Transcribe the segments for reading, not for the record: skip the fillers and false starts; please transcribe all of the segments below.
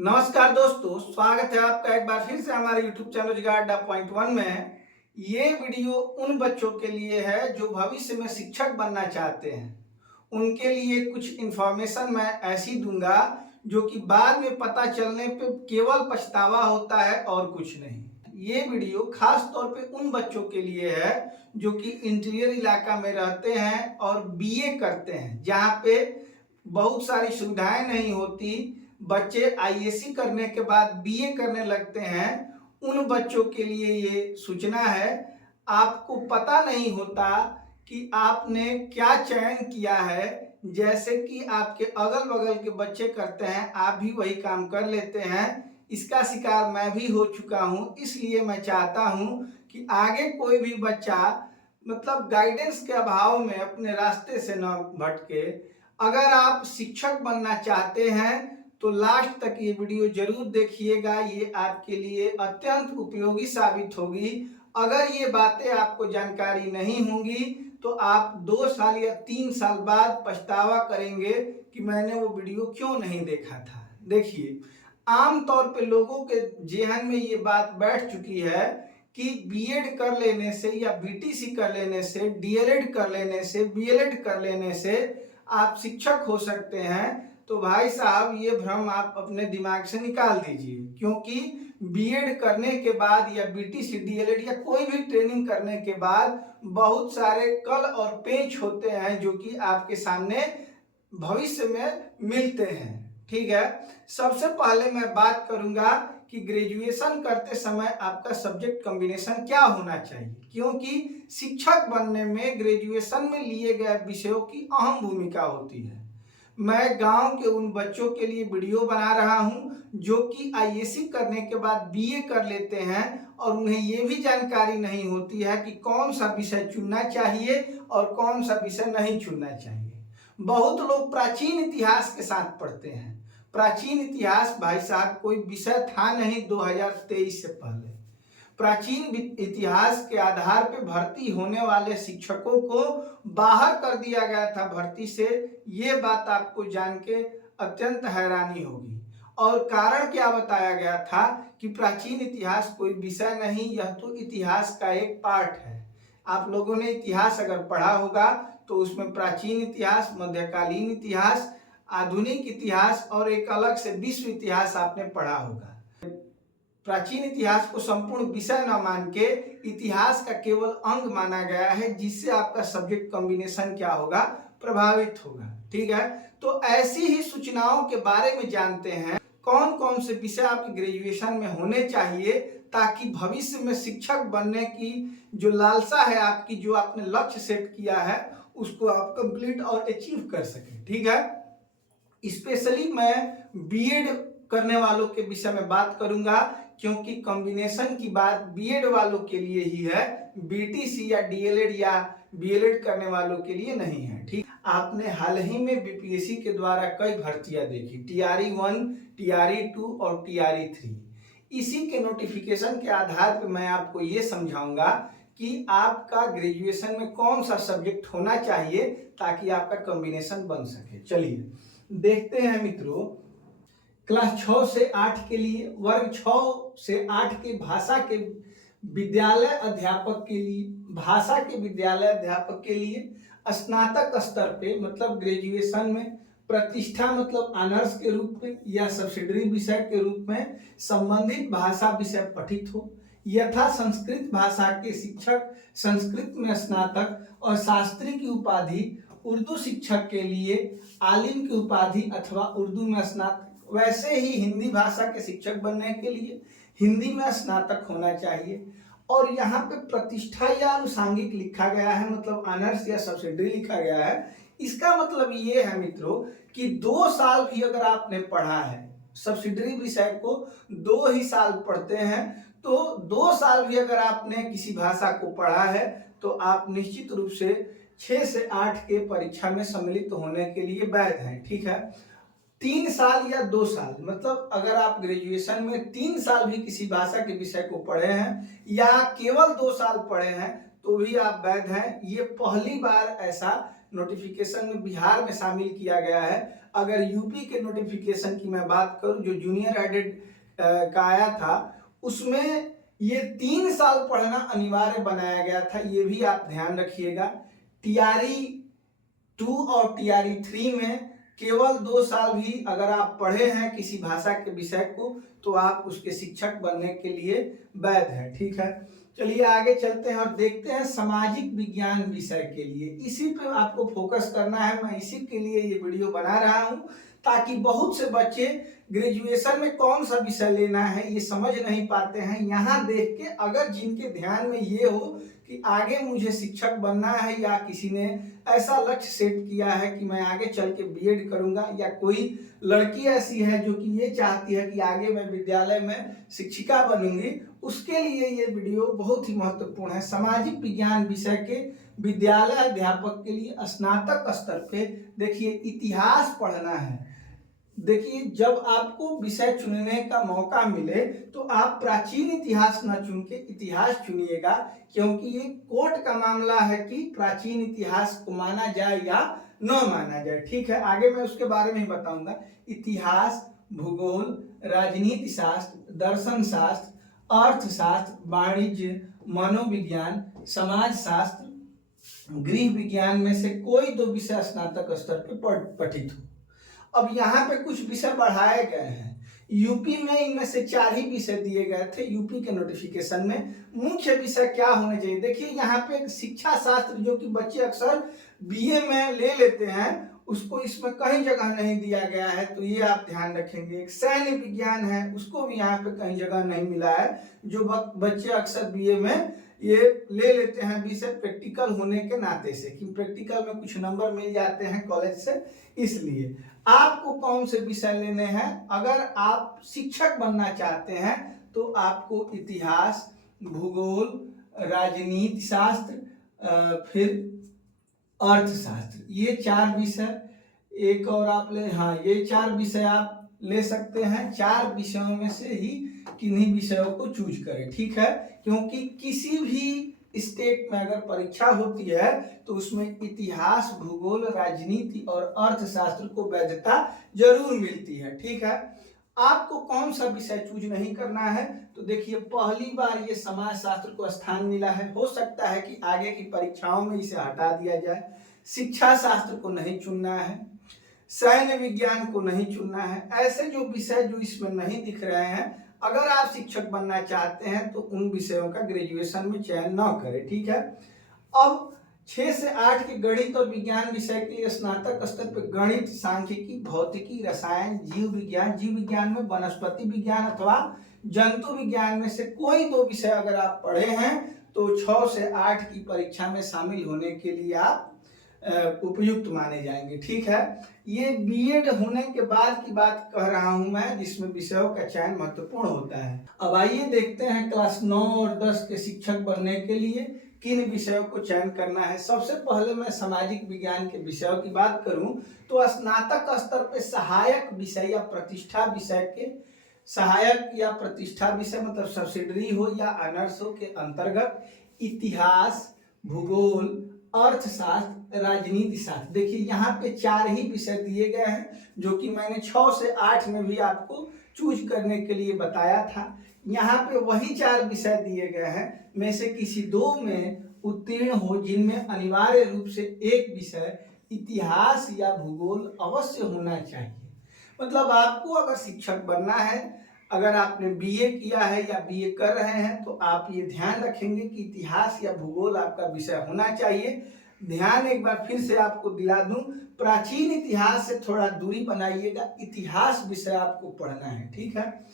नमस्कार दोस्तों, स्वागत है आपका एक बार फिर से हमारे YouTube चैनल रोजगार अड्डा पॉइंट वन में। ये वीडियो उन बच्चों के लिए है जो भविष्य में शिक्षक बनना चाहते हैं। उनके लिए कुछ इन्फॉर्मेशन मैं ऐसी दूंगा जो कि बाद में पता चलने पे केवल पछतावा होता है और कुछ नहीं। ये वीडियो खास तौर पे उन बच्चों के लिए है जो कि इंटीरियर इलाका में रहते हैं और बीए करते हैं, जहाँ पे बहुत सारी सुविधाएं नहीं होती। बच्चे आईएससी करने के बाद बीए करने लगते हैं। उन बच्चों के लिए ये सूचना है। आपको पता नहीं होता कि आपने क्या चयन किया है। जैसे कि आपके अगल बगल के बच्चे करते हैं, आप भी वही काम कर लेते हैं। इसका शिकार मैं भी हो चुका हूँ। इसलिए मैं चाहता हूँ कि आगे कोई भी बच्चा मतलब गाइडेंस के अभाव में अपने रास्ते से न भटके। अगर आप शिक्षक बनना चाहते हैं तो लास्ट तक ये वीडियो जरूर देखिएगा। ये आपके लिए अत्यंत उपयोगी साबित होगी। अगर ये बातें आपको जानकारी नहीं होंगी तो आप 2 साल या 3 साल बाद पछतावा करेंगे कि मैंने वो वीडियो क्यों नहीं देखा था। देखिए, आमतौर पे लोगों के जेहन में ये बात बैठ चुकी है कि बीएड कर लेने से या बीटीसी कर लेने से, डीएलएड कर लेने से, बीएलएड कर लेने से आप शिक्षक हो सकते हैं। तो भाई साहब, ये भ्रम आप अपने दिमाग से निकाल दीजिए, क्योंकि बीएड करने के बाद या बीटीसी, डीएलएड या कोई भी ट्रेनिंग करने के बाद बहुत सारे कल और पेच होते हैं जो कि आपके सामने भविष्य में मिलते हैं। ठीक है, सबसे पहले मैं बात करूंगा कि ग्रेजुएशन करते समय आपका सब्जेक्ट कॉम्बिनेशन क्या होना चाहिए, क्योंकि शिक्षक बनने में ग्रेजुएशन में लिए गए विषयों की अहम भूमिका होती है। मैं गांव के उन बच्चों के लिए वीडियो बना रहा हूं जो कि आईएससी करने के बाद बीए कर लेते हैं और उन्हें ये भी जानकारी नहीं होती है कि कौन सा विषय चुनना चाहिए और कौन सा विषय नहीं चुनना चाहिए। बहुत लोग प्राचीन इतिहास के साथ पढ़ते हैं। प्राचीन इतिहास भाई साहब कोई विषय था नहीं 2023 से पहले। प्राचीन इतिहास के आधार पर भर्ती होने वाले शिक्षकों को बाहर कर दिया गया था भर्ती से। ये बात आपको जान के अत्यंत हैरानी होगी। और कारण क्या बताया गया था कि प्राचीन इतिहास कोई विषय नहीं, यह तो इतिहास का एक पार्ट है। आप लोगों ने इतिहास अगर पढ़ा होगा तो उसमें प्राचीन इतिहास, मध्यकालीन इतिहास, आधुनिक इतिहास और एक अलग से विश्व इतिहास आपने पढ़ा होगा। प्राचीन इतिहास को संपूर्ण विषय न मान के इतिहास का केवल अंग माना गया है, जिससे आपका सब्जेक्ट कॉम्बिनेशन क्या होगा, प्रभावित होगा। ठीक है, तो ऐसी ही सूचनाओं के बारे में जानते हैं कौन कौन से विषय आपके ग्रेजुएशन में होने चाहिए, ताकि भविष्य में शिक्षक बनने की जो लालसा है आपकी, जो आपने लक्ष्य सेट किया है, उसको आप कंप्लीट और अचीव कर सकें। ठीक है, स्पेशली मैं बीएड करने वालों के विषय में बात करूंगा, क्योंकि कॉम्बिनेशन की बात बीएड वालों के लिए ही है, बीटीसी या डीएलएड या बीएलएड करने वालों के लिए नहीं है। ठीक, आपने हाल ही में बीपीएससी के द्वारा कई भर्तियां देखी, टीआरई 1, टीआरई 2 और टीआरई 3। इसी के नोटिफिकेशन के आधार पर मैं आपको ये समझाऊंगा कि आपका ग्रेजुएशन में कौन सा सब्जेक्ट होना चाहिए ताकि आपका कॉम्बिनेशन बन सके। चलिए देखते हैं मित्रों। क्लास 6 से 8 के लिए, वर्ग 6 से 8 के भाषा के विद्यालय अध्यापक के लिए, भाषा के विद्यालय अध्यापक के लिए स्नातक स्तर पे मतलब ग्रेजुएशन में प्रतिष्ठा मतलब ऑनर्स के रूप में या सब्सिडरी विषय के रूप में संबंधित भाषा विषय पठित हो, यथा संस्कृत भाषा के शिक्षक, संस्कृत में स्नातक और शास्त्री की उपाधि, उर्दू शिक्षक के लिए आलिम की उपाधि अथवा उर्दू में स्नातक। वैसे ही हिंदी भाषा के शिक्षक बनने के लिए हिंदी में स्नातक होना चाहिए। और यहाँ पे प्रतिष्ठा या अनुषांगिक लिखा गया है, मतलब ऑनर्स या सब्सिडरी लिखा गया है। इसका मतलब ये है मित्रों कि 2 साल भी अगर आपने पढ़ा है, सब्सिडरी विषय को 2 ही साल पढ़ते हैं, तो 2 साल भी अगर आपने किसी भाषा को पढ़ा है तो आप निश्चित रूप से 6 से 8 के परीक्षा में सम्मिलित होने के लिए वैध हैं। ठीक है, 3 साल या 2 साल, मतलब अगर आप ग्रेजुएशन में 3 साल भी किसी भाषा के विषय को पढ़े हैं या केवल 2 साल पढ़े हैं तो भी आप वैध हैं। ये पहली बार ऐसा नोटिफिकेशन में बिहार में शामिल किया गया है। अगर यूपी के नोटिफिकेशन की मैं बात करूं जो जूनियर एडेड का आया था, उसमें ये 3 साल पढ़ना अनिवार्य बनाया गया था, ये भी आप ध्यान रखिएगा। टीआरई 2 और टीआरई 3 में केवल 2 साल भी अगर आप पढ़े हैं किसी भाषा के विषय को तो आप उसके शिक्षक बनने के लिए वैध हैं, ठीक है। चलिए आगे चलते हैं और देखते हैं सामाजिक विज्ञान विषय के लिए, इसी पे आपको फोकस करना है। मैं इसी के लिए ये वीडियो बना रहा हूँ ताकि बहुत से बच्चे ग्रेजुएशन में कौन सा विषय लेना है ये समझ नहीं पाते हैं। यहाँ देख के अगर जिनके ध्यान में ये हो कि आगे मुझे शिक्षक बनना है या किसी ने ऐसा लक्ष्य सेट किया है कि मैं आगे चल के बीएड करूंगा, या कोई लड़की ऐसी है जो कि ये चाहती है कि आगे मैं विद्यालय में शिक्षिका बनूंगी, उसके लिए ये वीडियो बहुत ही महत्वपूर्ण है। सामाजिक विज्ञान विषय के विद्यालय अध्यापक के लिए स्नातक स्तर पे देखिए इतिहास पढ़ना है। देखिए जब आपको विषय चुनने का मौका मिले तो आप प्राचीन इतिहास न चुन के इतिहास चुनिएगा, क्योंकि ये कोर्ट का मामला है कि प्राचीन इतिहास को माना जाए या न माना जाए, ठीक है। आगे मैं उसके बारे में ही बताऊंगा। इतिहास, भूगोल, राजनीति शास्त्र, दर्शन शास्त्र, अर्थशास्त्र, वाणिज्य, मनोविज्ञान, समाज शास्त्र, गृह विज्ञान में से कोई 2 विषय स्नातक स्तर पर पठित हो। अब यहाँ पे कुछ विषय बढ़ाए गए हैं। यूपी में इनमें से 4 ही विषय दिए गए थे यूपी के नोटिफिकेशन में। मुख्य विषय क्या होने चाहिए, देखिए यहाँ पे शिक्षा शास्त्र जो कि बच्चे अक्सर बीए में ले लेते हैं, उसको इसमें कहीं जगह नहीं दिया गया है, तो ये आप ध्यान रखेंगे। एक सैन्य विज्ञान है, उसको भी यहाँ पे कहीं जगह नहीं मिला है, जो बच्चे अक्सर बीए में ये ले लेते हैं विषय प्रैक्टिकल होने के नाते से, कि प्रैक्टिकल में कुछ नंबर मिल जाते हैं कॉलेज से। इसलिए आपको कौन से विषय लेने हैं, अगर आप शिक्षक बनना चाहते हैं तो आपको इतिहास, भूगोल, राजनीति शास्त्र, फिर अर्थशास्त्र, ये 4 विषय, एक और आप ले, हाँ ये 4 विषय आप ले सकते हैं। 4 विषयों में से ही किन्हीं विषयों को चूज करें, ठीक है। क्योंकि किसी भी स्टेट में अगर परीक्षा होती है तो उसमें इतिहास, भूगोल, राजनीति और अर्थशास्त्र को वैधता जरूर मिलती है, ठीक है। आपको कौन सा विषय चूज नहीं करना है, तो देखिए पहली बार ये समाज शास्त्र को स्थान मिला है, हो सकता है कि आगे की परीक्षाओं में इसे हटा दिया जाए। शिक्षा शास्त्र को नहीं चुनना है, सैन्य विज्ञान को नहीं चुनना है। ऐसे जो विषय जो इसमें नहीं दिख रहे हैं, अगर आप शिक्षक बनना चाहते हैं तो उन विषयों का ग्रेजुएशन में चयन न करें, ठीक है। अब 6 से 8 के गणित और विज्ञान विषय के लिए स्नातक स्तर पर गणित, सांख्यिकी, भौतिकी, रसायन, जीव विज्ञान में वनस्पति विज्ञान अथवा जंतु विज्ञान में से कोई 2 विषय अगर आप पढ़े हैं तो 6 से 8 की परीक्षा में शामिल होने के लिए आप उपयुक्त माने जाएंगे, ठीक है। ये बीएड होने के बाद की बात कह रहा हूं मैं, जिसमें विषयों का चयन महत्वपूर्ण होता है। अब आइए देखते हैं क्लास 9 और 10 के शिक्षक बनने के लिए किन विषयों को चयन करना है। सबसे पहले मैं सामाजिक विज्ञान के विषयों की बात करूं तो स्नातक स्तर पे सहायक विषय या प्रतिष्ठा विषय के, सहायक या प्रतिष्ठा विषय मतलब सब्सिडरी हो या ऑनर्स हो के अंतर्गत इतिहास, भूगोल, अर्थशास्त्र, राजनीति शास्त्र, देखिए यहाँ पे 4 ही विषय दिए गए हैं, जो कि मैंने 6 से 8 में भी आपको चूज करने के लिए बताया था। यहाँ पे वही 4 विषय दिए गए हैं, में से किसी 2 में उत्तीर्ण हो, जिनमें अनिवार्य रूप से एक विषय इतिहास या भूगोल अवश्य होना चाहिए। मतलब आपको अगर शिक्षक बनना है, अगर आपने बीए किया है या बीए कर रहे हैं तो आप ये ध्यान रखेंगे कि इतिहास या भूगोल आपका विषय होना चाहिए। ध्यान एक बार फिर से आपको दिला दूं, प्राचीन इतिहास से थोड़ा दूरी बनाइएगा, इतिहास विषय आपको पढ़ना है, ठीक है।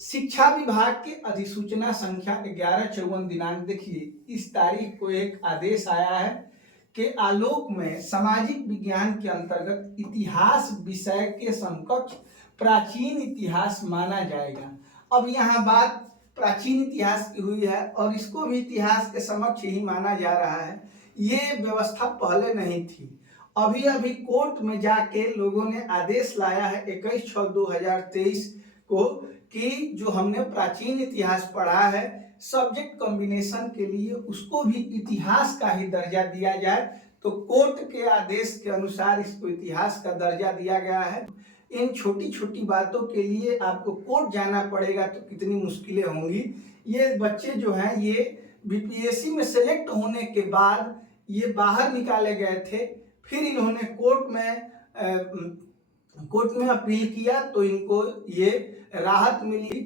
शिक्षा विभाग के अधिसूचना संख्या 1154 दिनांक, देखिए इस तारीख को एक आदेश आया है के आलोक में सामाजिक विज्ञान के अंतर्गत इतिहास विषय के समकक्ष प्राचीन इतिहास माना जाएगा। अब यहाँ बात प्राचीन इतिहास की हुई है और इसको भी इतिहास के समक्ष ही माना जा रहा है। ये व्यवस्था पहले नहीं थी, अभी अभी कोर्ट में जाके लोगों ने आदेश लाया है 21/6/2023 को कि जो हमने प्राचीन इतिहास पढ़ा है सब्जेक्ट कॉम्बिनेशन के लिए उसको भी इतिहास का ही दर्जा दिया जाए, तो कोर्ट के आदेश के अनुसार इसको इतिहास का दर्जा दिया गया है। इन छोटी छोटी बातों के लिए आपको कोर्ट जाना पड़ेगा तो कितनी मुश्किलें होंगी। ये बच्चे जो हैं ये बीपीएससी में सेलेक्ट होने के बाद ये बाहर निकाले गए थे, फिर इन्होंने कोर्ट में अपील किया तो इनको ये राहत मिली।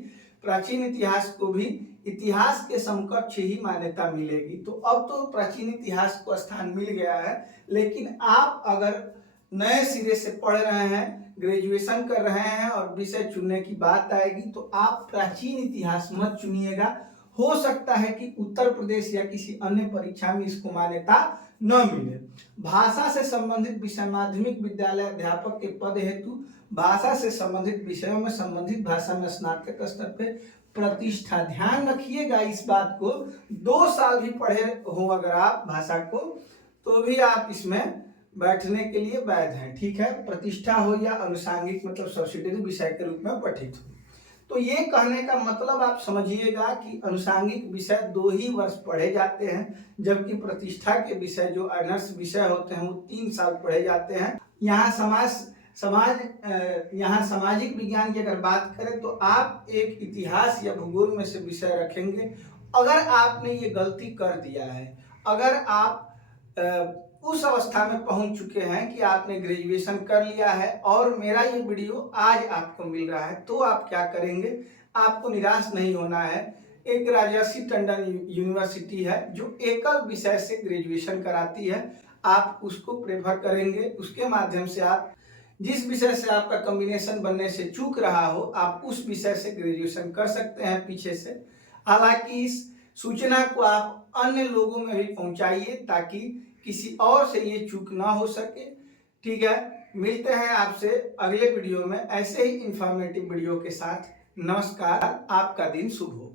प्राचीन इतिहास को भी इतिहास के समकक्ष ही मान्यता मिलेगी। तो अब तो प्राचीन इतिहास को स्थान मिल गया है, लेकिन आप अगर नए सिरे से पढ़ रहे हैं, ग्रेजुएशन कर रहे हैं और विषय चुनने की बात आएगी तो आप प्राचीन इतिहास मत चुनिएगा। हो सकता है कि उत्तर प्रदेश या किसी अन्य परीक्षा में इसको मान्यता न मिले। भाषा से संबंधित विषय, माध्यमिक विद्यालय अध्यापक के पद हेतु भाषा से संबंधित विषयों में संबंधित भाषा में स्नातक स्तर पे प्रतिष्ठा। ध्यान रखिएगा इस बात को, 2 साल भी पढ़े हो अगर आप भाषा को तो भी आप इसमें बैठने के लिए वैध हैं, ठीक है। प्रतिष्ठा हो या अनुषांगिक मतलब सब्सिडियरी विषय के रूप में पठित हो। तो ये कहने का मतलब आप समझिएगा कि अनुषांगिक विषय 2 ही वर्ष पढ़े जाते हैं, जबकि प्रतिष्ठा के विषय जो ऑनर्स विषय होते हैं वो 3 साल पढ़े जाते हैं। यहाँ सामाजिक विज्ञान की अगर बात करें तो आप एक इतिहास या भूगोल में से विषय रखेंगे। अगर आपने ये गलती कर दिया है, अगर आप उस अवस्था में पहुंच चुके हैं कि आपने ग्रेजुएशन कर लिया है और मेरा ये वीडियो आज आपको मिल रहा है, तो आप क्या करेंगे, आपको निराश नहीं होना है। एक राजर्षि टंडन यूनिवर्सिटी है जो एकल विषय से ग्रेजुएशन कराती है, आप उसको प्रेफर करेंगे। उसके माध्यम से आप जिस विषय से आपका कॉम्बिनेशन बनने से चूक रहा हो, आप उस विषय से ग्रेजुएशन कर सकते हैं पीछे से। हालांकि इस सूचना को आप अन्य लोगों में भी पहुंचाइए ताकि किसी और से ये चूक ना हो सके, ठीक है। मिलते हैं आपसे अगले वीडियो में ऐसे ही इंफॉर्मेटिव वीडियो के साथ। नमस्कार, आपका दिन शुभ हो।